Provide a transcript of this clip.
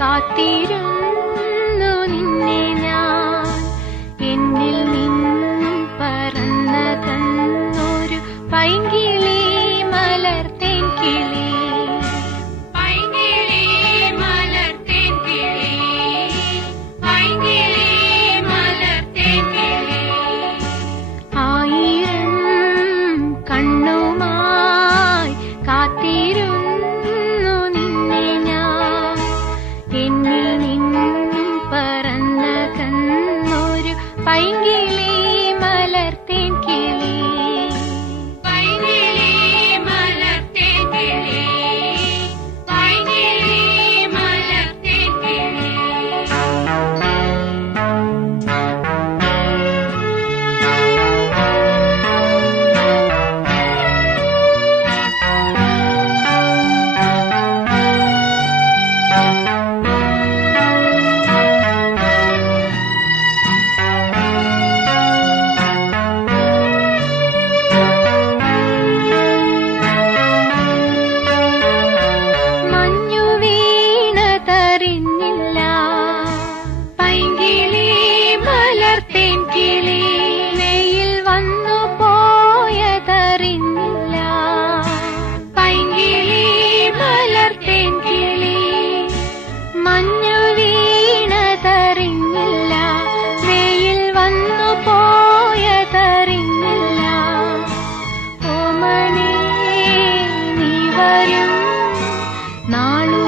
കാത്തിരുന്നു നിന്നെ ഞാൻ, എന്നിൽ നിന്നും പറന്നകന്നൊരു പൈങ്കിളി മലർത്തേൻ കിളി, പൈങ്കിളി മലർത്തേൻ കിളി, പൈങ്കിളി മലർത്തേൻ കിളി. ആയിരം കണ്ണുമായി കാത്തിരുന്നു നിന്നെ ഞാൻ, എന്നിൽ നിന്നും പറന്നകന്നൊരു പൈങ്കിളി മലർത്തേൻ കിളി, പൈങ്കിളി മലർത്തേൻ കിളി, പൈങ്കിളി മലർത്തേൻ കിളി. പൈങ്കിളി മലർത്തേൻ കിളി വെയിൽ വന്നു പോയതറിഞ്ഞില്ല, പൈങ്കിളി മലർത്തേൻ കിളി മഞ്ഞു വീണതറിഞ്ഞില്ല, വെയിൽ വന്നു പോയതറിഞ്ഞില്ല. ഓമനേ നീ വരും നാളു